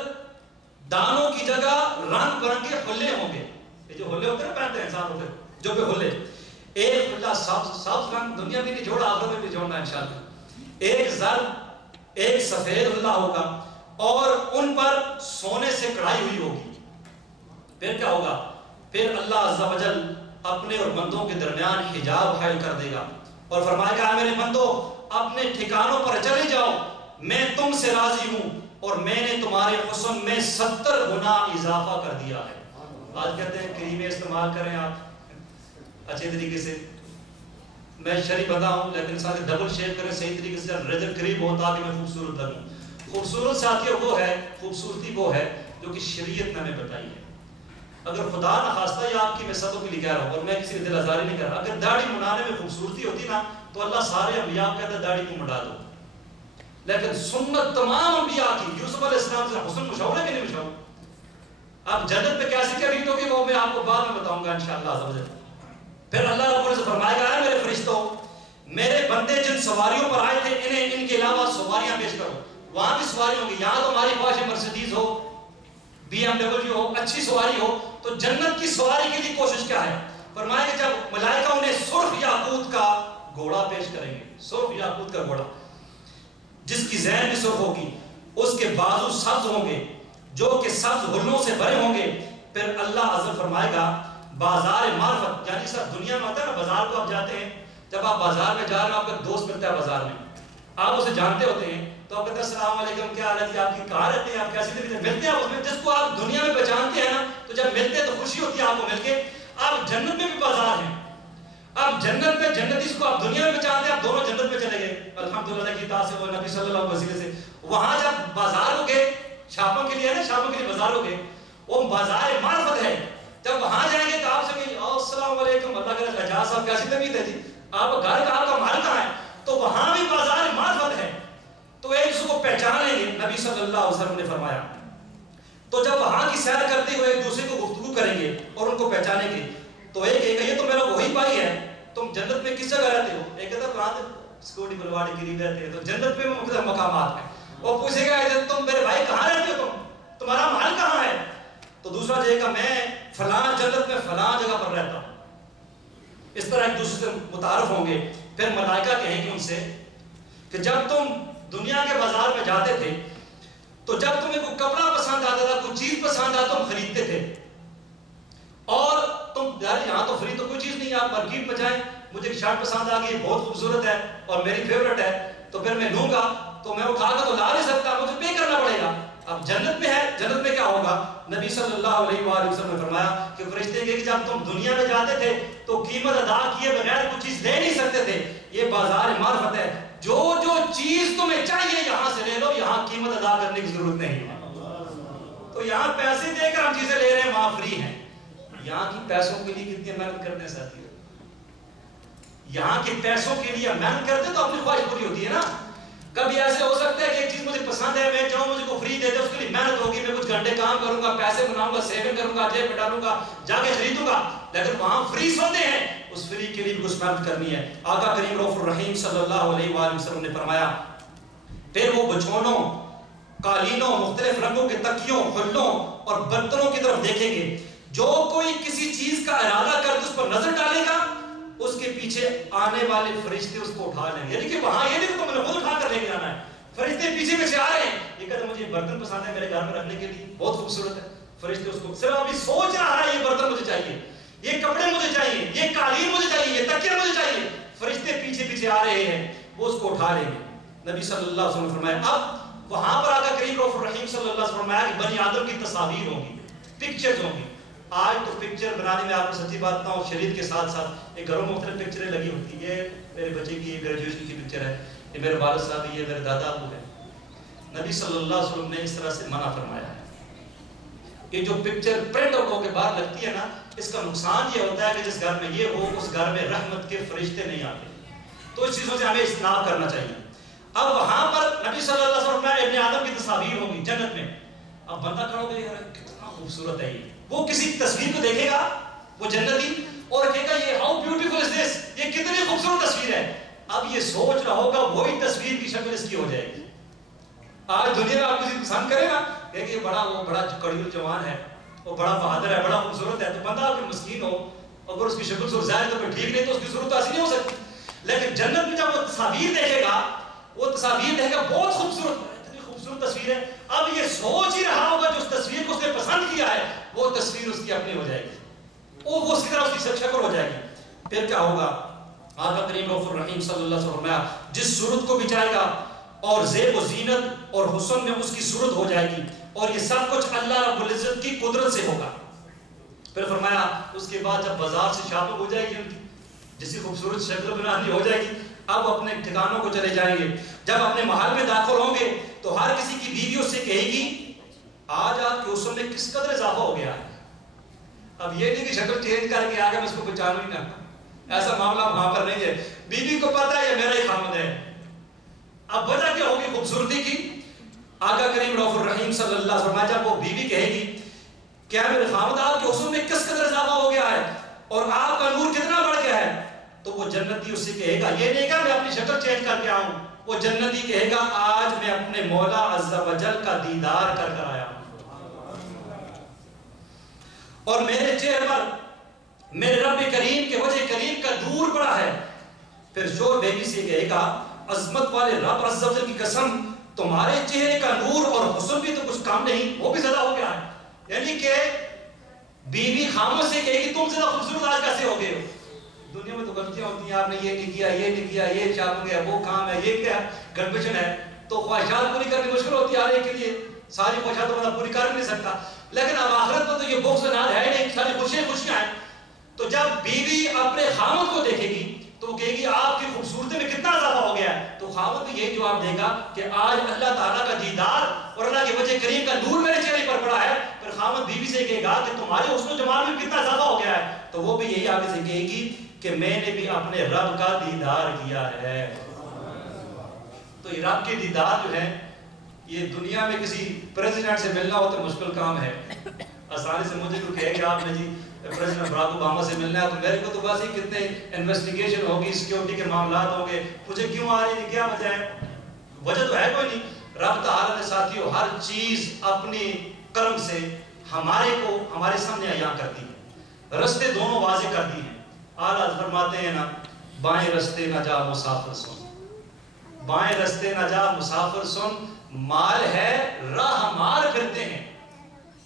دانوں کی جگہ رنگ برنگے حلے ہوں گے. یہ جو حلے ہوتے ہیں نا پہنتے ہیں انسان ہوتے جو پہ حلے، ایک حلہ سبز رنگ دنیا میں نہیں جوڑا آخرت میں بھی جوڑنا انشاءاللہ. ایک زرد ایک سفید حلہ ہوگا اور ان پر سونے سے کڑھائی ہوئی ہوگی. پھر کیا ہوگا؟ پھر اللہ عز و جل اپنے اور بندوں کے درمیان حجاب حائل کر دے گا اور فرمائے گا میرے بندو اپنے ٹھکانوں پر چلے جاؤ، میں تم سے راضی ہوں اور میں نے تمہارے حسن میں 70 گنا اضافہ کر دیا ہے. آج کہتے ہیں کریمیں استعمال کریں آپ اچھے طریقے سے. میں شریف بندہ ہوں لیکن ساتھ ڈبل شیو کریں صحیح طریقے سے، رجل قریب ہو تاکہ میں خوبصورت لگوں. خوبصورت ساتھیوں وہ ہے، خوبصورتی وہ ہے جو کہ شریعت نے ہمیں بتائی ہے. اگر خدا نہ خواستہ یہ آپ کی میں صدوں کے لیے کہہ رہا ہوں اور میں کسی دل آزاری نہیں کر رہا، اگر داڑھی منڈانے میں خوبصورتی ہوتی نا تو اللہ سارے انبیاء کو کہتا داڑھی کو منڈا دو. لیکن سنت تمام انبیاء کی، یوسف علیہ السلام سے حسن مشہور ہے کہ نہیں مشہور؟ اب جنت میں کیسی کیا ریت ہوگی وہ میں آپ کو بعد میں بتاؤں گا انشاءاللہ عز و جل. پھر اللہ رب العزت فرمائے گا میرے فرشتوں میرے بندے جن سواریوں پر آئے تھے انہیں ان کے علاوہ سواریاں پیش کرو. وہاں بھی سواری ہوگی. یہاں تو ہماری خواہش مرسیڈیز ہو، بی ایم ڈبلیو ہو، اچھی سواری ہو، تو جنت کی سواری کے لیے کوشش کیا ہے؟ فرمایا کہ جب ملائکہ انہیں سرخ یاقوت کا گھوڑا پیش کریں گے، سرخ یاقوت کا گھوڑا جس کی زین بھی سرخ ہوگی، اس کے بازو سبز ہوں گے جو کہ سبز ہلوں سے بھرے ہوں گے. پھر اللہ عز فرمائے گا بازار معرفت، یعنی سر دنیا میں ہوتا ہے نا بازار کو آپ جاتے ہیں، جب آپ بازار میں جا رہے ہیں آپ کا دوست ملتا ہے بازار میں، آپ اسے جانتے ہوتے ہیں تو آپ کہتے ہیں السلام علیکم کیا حال ہے، آپ کی کہاں رہتے ہیں، آپ کیسی طریقے سے ملتے ہیں اس میں. جس کو آپ دنیا میں پہچانتے ہیں نا تو جب ملتے ہیں تو خوشی ہوتی ہے آپ کو مل کے. آپ جنت میں بھی بازار ہیں، آپ جنت میں جنتی کو آپ دنیا میں پہچانتے ہیں، آپ دونوں جنت میں چلے گئے الحمدللہ کی اطاعت سے وہ نبی صلی اللہ علیہ وسلم سے. وہاں جب بازار ہو گئے شاپوں کے لیے نا، شاپوں کے لیے بازار ہو گئے، وہ بازار معرفت ہے. جب وہاں جائیں گے تو آپ سے کہ السلام علیکم، اللہ کے اجازت صاحب کیسی طبیعت ہے جی، آپ گھر کا آپ کا محل کہاں ہے، تو وہاں بھی بازار معرفت ہے. تو ایک دوسرے کو پہچان لیں گے. نبی صلی اللہ علیہ وسلم نے فرمایا تو جب وہاں کی سیر کرتے ہوئے ایک دوسرے کو گفتگو کریں گے اور ان کو پہچانیں گے تو ایک یہ تو میرا وہی بھائی ہے، تم جنت میں کس جگہ رہتے ہو؟ ایک کہتا ہے قرآن سکوٹی بلواڑی قریب رہتے ہیں، تو جنت میں مختلف مقامات ہیں. وہ پوچھے گا تم میرے بھائی کہاں رہتے ہو، تمہارا محل کہاں ہے؟ تو دوسرا جائے گا میں فلاں جنت میں فلاں جگہ پر رہتا ہوں. اس طرح ایک دوسرے سے متعارف ہوں گے. پھر ملائکہ کہیں گے ان سے کہ جب تم دنیا کے بازار میں جاتے تھے تو جب تمہیں کوئی کپڑا پسند آتا تھا، کوئی چیز پسند آتا تم خریدتے تھے، اور تم یار یہاں تو فری تو کوئی چیز نہیں ہے، آپ مارکیٹ میں جائیں مجھے ایک شرٹ پسند آ گئی بہت خوبصورت ہے اور میری فیورٹ ہے تو پھر میں لوں گا، تو میں اٹھا کر تو لا نہیں سکتا، مجھے پے کرنا پڑے گا. اب جنت میں ہے، جنت میں کیا ہوگا؟ نبی صلی اللہ علیہ وآلہ وسلم نے فرمایا کہ فرشتے کہ جب تم دنیا میں جاتے تھے تو قیمت ادا کیے بغیر کچھ چیز لے نہیں سکتے تھے. یہ بازار معرفت ہے، جو جو چیز تمہیں چاہیے یہاں سے لے لو، یہاں قیمت ادا کرنے کی ضرورت نہیں ہے. تو یہاں پیسے دے کر ہم چیزیں لے رہے ہیں، وہاں فری ہیں. یہاں کی پیسوں کے لیے کتنی محنت کرتے ہیں ساتھی، یہاں کے پیسوں کے لیے محنت کرتے تو اپنی خواہش پوری ہوتی ہے نا. کبھی ایسے ہو سکتا ہے کہ ایک چیز مجھے پسند ہے، میں چاہوں مجھے کو فری دے دے، اس کے لیے محنت ہوگی، میں کچھ گھنٹے کام کروں گا، پیسے بناؤں گا، سیونگ کروں گا، جیب میں ڈالوں گا، جا کے خریدوں گا. لیکن وہاں فری سنتے ہیں، اس فری کے لیے بھی کچھ محنت کرنی ہے. آقا کریم رؤوف الرحیم صلی اللہ علیہ وآلہ وسلم نے فرمایا پھر وہ بچھونوں، قالینوں، مختلف رنگوں کے تکیوں، حلوں اور برتنوں کی طرف دیکھیں گے. جو کوئی کسی چیز کا ارادہ کر کے اس پر نظر ڈالے گا اس کے پیچھے آنے والے فرشتے اس کو اٹھا لیں گے. یعنی کہ وہاں یہ نہیں کہ میں نے خود اٹھا کر لے کے جانا ہے، فرشتے پیچھے پیچھے آ رہے ہیں. یہ کہتے ہیں مجھے برتن پسند ہے میرے گھر میں رکھنے کے لیے، بہت خوبصورت ہے. فرشتے اس کو صرف ابھی سوچ رہا ہے یہ برتن مجھے چاہیے، یہ کپڑے مجھے چاہیے، یہ قالین مجھے چاہیے، یہ تکیہ مجھے چاہیے. فرشتے پیچھے پیچھے آ رہے ہیں، وہ اس کو اٹھا لیں گے. نبی صلی اللہ علیہ وسلم نے فرمایا اب وہاں پر آقا کریم رؤوف الرحیم صلی اللہ علیہ وسلم نے فرمایا کہ بنی آدم کی تصاویر ہوں گی، پکچرز ہوں گی. آج تو پکچر بنانے میں آپ کو سچی بات بتاؤں شریعت کے ساتھ ساتھ ایک گھروں میں مختلف پکچریں لگی ہوتی ہیں. یہ میرے بچے کی گریجویشن کی پکچر ہے، یہ میرے والد صاحب، یہ میرے دادا ابو ہے. نبی صلی اللہ علیہ وسلم نے اس طرح سے منع فرمایا ہے. یہ جو پکچر پرنٹ آؤٹ ہو کے باہر لگتی ہے نا، اس کا نقصان یہ ہوتا ہے کہ جس گھر میں یہ ہو اس گھر میں رحمت کے فرشتے نہیں آتے. تو اس چیزوں سے ہمیں اجتناب کرنا چاہیے. اب وہاں پر نبی صلی اللہ علیہ وسلم ابن آدم کی تصاویر ہوگی جنت میں. اب بندہ کھڑا ہو گیا یار کتنا خوبصورت ہے یہ. وہ کسی تصویر کو دیکھے گا وہ جنتی اور کہے گا یہ ہاؤ بیوٹیفل از دس, یہ کتنی خوبصورت تصویر ہے. اب یہ سوچ رہا ہوگا وہی تصویر کی شکل اس کی ہو جائے گی. آج دنیا میں آپ کسی پسند کرے گا کہ یہ بڑا کڑیل جوان ہے, وہ بڑا بہادر ہے, بڑا خوبصورت ہے, تو بندہ اگر مسکین ہو اگر اس کی شکل سے ظاہر تو ٹھیک نہیں تو اس کی صورت ایسی نہیں ہو سکتی. لیکن جنت میں جب وہ تصاویر دیکھے گا, وہ تصاویر دیکھے گا بہت خوبصورت, اتنی خوبصورت تصویر ہے. اب یہ سوچ ہی رہا ہوگا جو اس تصویر کو اس نے پسند کیا ہے وہ تصویر اس کی اپنی ہو جائے گی, وہ اسی طرح اس کی شکل ہو جائے گی. پھر کیا ہوگا؟ آقا کریم رؤوف الرحیم صلی اللہ علیہ وسلم جس صورت کو بھی چاہے گا اور زیب و زینت اور حسن میں اس کی صورت ہو جائے گی, اور یہ سب کچھ اللہ رب العزت کی قدرت سے ہوگا. پھر فرمایا اس کے بعد جب بازار سے شاپنگ ہو جائے گی ان کی جیسی خوبصورت شکل بنانی ہو جائے گی, اب اپنے ٹھکانوں کو چلے جائیں گے. جب اپنے محل میں داخل ہوں گے تو ہر کسی کی بیوی اس سے کہے گی آج آپ کے حسن میں کس قدر اضافہ ہو گیا ہے. اب یہ نہیں کہ شکل چینج کر کے آگے میں اس کو پہچانوں ہی نہ, ایسا معاملہ وہاں پر نہیں ہے. بیوی کو پتا ہے یہ میرا ہی خامد ہے. اب وجہ کیا ہوگی خوبصورتی کی؟ آقا کریم رؤوف الرحیم صلی اللہ علیہ وسلم جب وہ بیوی کہے گی کیا میرے خامد آپ کے حسن میں کس قدر اضافہ ہو گیا ہے اور آپ کا نور کتنا بڑھ گیا ہے, تو وہ جنتی اس سے کہے گا, یہ نہیں کہا میں اپنی شکل چینج کر کے آؤں, وہ جنتی کہے گا آج میں اپنے مولا عز و جل کا دیدار کر کر آیا ہوں اور میرے چہرے پر میرے رب کریم کے وجہ کریم کا نور پڑا ہے. پھر شور بیوی سے کہے گا عظمت والے رب عز و جل کی قسم تمہارے چہرے کا نور اور حسن بھی تو کچھ کم نہیں, وہ بھی زیادہ ہو گیا ہے. یعنی کہ بیوی خاموش سے کہے گی تم زیادہ خوبصورت آج کیسے ہو گئے ہو. دنیا میں تو غلطیاں ہوتی ہیں, آپ نے یہ نہیں کیا, یہ نہیں کیا, یہ چاہوں گے, وہ کام ہے, یہ کیا گڑبڑ ہے, تو خواہشات پوری کرنی مشکل ہوتی ہے ہر ایک کے لیے, ساری خواہشات تو بندہ پوری کر نہیں سکتا. لیکن اب آخرت میں تو یہ بغض نار ہے نہیں, ساری خوشیاں ہیں. تو جب بیوی اپنے خامد کو دیکھے گی تو وہ کہے گی آپ کی خوبصورتی میں کتنا اضافہ ہو گیا ہے, تو خامد بھی یہی جواب دے گا کہ آج اللہ تعالیٰ کا دیدار اور اللہ کے وجہ کریم کا نور میرے چہرے پر پڑا ہے. پھر خامد بیوی سے کہے گا کہ تمہارے حسن و جمال میں کتنا اضافہ ہو گیا ہے, تو وہ بھی یہی آگے سے کہے گی کہ میں نے بھی اپنے رب کا دیدار کیا ہے. تو یہ رب کے دیدار جو ہے یہ دنیا میں کسی پریزیڈنٹ سے ملنا ہو تو مشکل کام ہے. آسانی سے مجھے کوئی کہے کہ آپ نے جی پریزیڈنٹ براک اوباما سے ملنا ہے, تو میرے کو تو بس ہی کتنے انویسٹیگیشن ہوگی, سیکیورٹی کے معاملات ہوں گے, مجھے کیوں آ رہی ہے, کیا وجہ ہے؟ وجہ تو ہے کوئی نہیں. رب تعالیٰ نے ساتھیوں ہر چیز اپنی کرم سے ہمارے سامنے عیاں کر دی ہے, رستے دونوں واضح کر دی ہیں. اعلیٰ فرماتے ہیں نا بائیں رستے نہ جا مسافر سن, بائیں رستے نہ جا مسافر سن, مال ہے راہ مار پھرتے ہیں.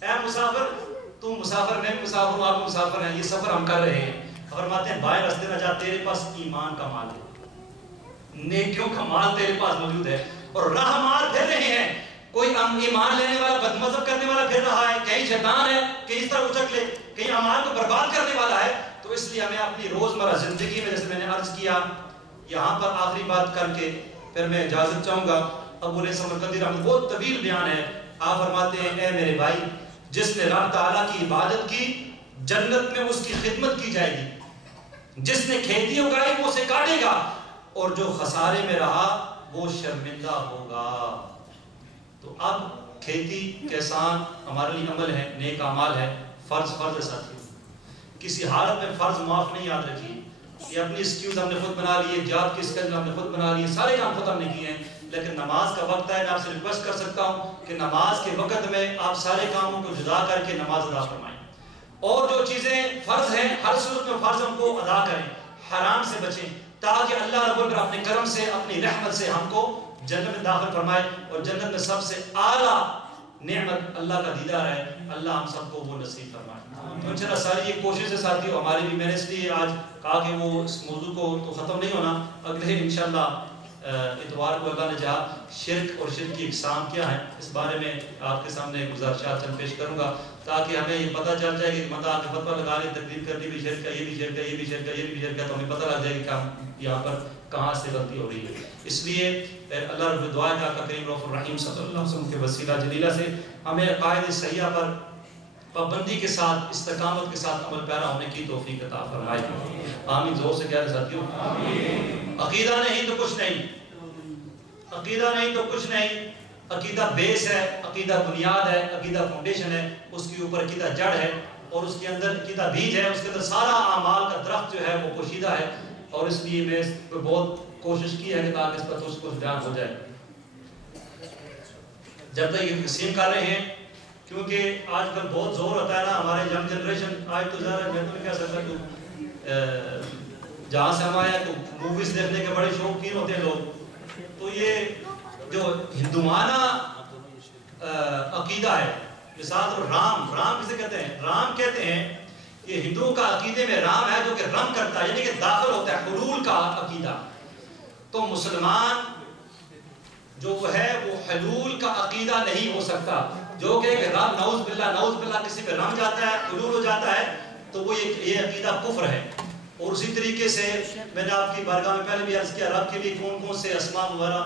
اے مسافر تو مسافر, میں بھی مسافر ہوں, آپ مسافر ہیں, یہ سفر ہم کر رہے ہیں. فرماتے ہیں بائیں رستے نہ جا, تیرے پاس ایمان کا مال ہے, نیکیوں کا مال تیرے پاس موجود ہے, اور راہ مار پھر رہے ہیں. کوئی ایمان لینے والا بد مذہب کرنے والا پھر رہا ہے, کہیں شیطان ہے, کہیں اس طرح اچک لے, کہیں اعمال کو برباد کرنے والا ہے. تو اس لیے ہمیں اپنی روزمرہ زندگی میں, جیسے میں نے عرض کیا, یہاں پر آخری بات کر کے پھر میں اجازت چاہوں گا. ابو نے سمرقندی رحمۃ بہت طویل بیان ہے. آپ فرماتے ہیں اے میرے بھائی, جس نے رب تعالیٰ کی عبادت کی جنت میں اس کی خدمت کی جائے گی, جس نے کھیتی اگائی وہ اسے کاٹے گا, اور جو خسارے میں رہا وہ شرمندہ ہوگا. تو اب کھیتی کسان ہمارے لیے عمل ہے, نیک اعمال ہے, فرض ہے ساتھی. کسی حالت میں فرض معاف نہیں, یاد رکھیے. یہ اپنی اسکیوز ہم نے خود بنا لیے, جاب کی اسکیوز ہم نے خود بنا لیے, سارے کام خود ہم نے کیے ہیں. لیکن نماز کا وقت ہے, میں آپ سے ریکویسٹ کر سکتا ہوں کہ نماز کے وقت میں آپ سارے کاموں کو جدا کر کے نماز ادا فرمائیں, اور جو چیزیں فرض ہیں ہر صورت میں فرض ہم کو ادا کریں, حرام سے بچیں, تاکہ اللہ رب العزت اپنے کرم سے, اپنی رحمت سے ہم کو جنت میں داخل فرمائے. اور جنت میں سب سے اعلیٰ نعمت اللہ کا دیدار ہے, اللہ ہم سب کو وہ نصیب فرمائے. تو انشاءاللہ ساری یہ کوشش ہے ساتھیوں ہماری بھی. میں نے اس لیے آج کہا کہ وہ اس موضوع کو تو ختم نہیں ہونا, اگلے انشاءاللہ اتوار کو اللہ نے چاہا شرک اور شرک کی اقسام کیا ہے اس بارے میں آپ کے سامنے گزارشات چند پیش کروں گا, تاکہ ہمیں یہ پتہ چل جائے کہ بندہ آ کے فتویٰ لگا لے, تقریر کرنی بھی شرک ہے, یہ بھی شرک ہے, یہ بھی شرک ہے, یہ بھی شرک ہے, تو ہمیں پتہ لگ جائے کہ ہم یہاں پر کہاں سے غلطی ہو رہی ہے. اس لیے اللہ رب دعا ہے کہ کریم رؤوف الرحیم صلی اللہ علیہ وسلم کے وسیلہ جلیلہ سے ہمیں عقائد صحیحہ پر پابندی کے ساتھ, استقامت کے ساتھ عمل پیرا ہونے کی توفیق عطا فرمائے. آمین. زور سے کہہ رہے ساتھیوں, عقیدہ نہیں تو کچھ نہیں, عقیدہ نہیں تو کچھ نہیں. عقیدہ بیس ہے, عقیدہ بنیاد ہے, عقیدہ فاؤنڈیشن ہے, اس کے اوپر عقیدہ جڑ ہے, اور اس کے اندر عقیدہ بیج ہے, اس کے اندر سارا اعمال کا درخت جو ہے وہ پوشیدہ ہے. اور اس لیے میں اس پہ بہت کوشش کی ہے کہ تاکہ اس پر کچھ بیان ہو جائے. جب تک یہ تقسیم کر رہے ہیں, کیونکہ آج کل بہت زور ہوتا ہے نا ہمارے ینگ جنریشن, آج تو ذرا میں تو نہیں کہہ سکتا کہ جہاں سے ہم آئے تو موویز دیکھنے کے بڑے شوقین ہوتے ہیں لوگ. تو یہ جو ہندوانہ عقیدہ ہے, مثال طور رام کسے کہتے ہیں؟ رام کہتے ہیں کہ ہندوؤں کا عقیدے میں رام ہے جو کہ رم کرتا ہے, یعنی کہ داخل ہوتا ہے, حلول کا عقیدہ. تو مسلمان جو ہے وہ حلول کا عقیدہ نہیں ہو سکتا, جو کہ رب نعوذ باللہ کسی پہ رم جاتا ہے, حلول ہو جاتا ہے, تو وہ یہ عقیدہ کفر ہے. اور اسی طریقے سے میں نے آپ کی بارگاہ میں پہلے بھی عرض کیا, رب کے لیے کون کون سے اسماء وغیرہ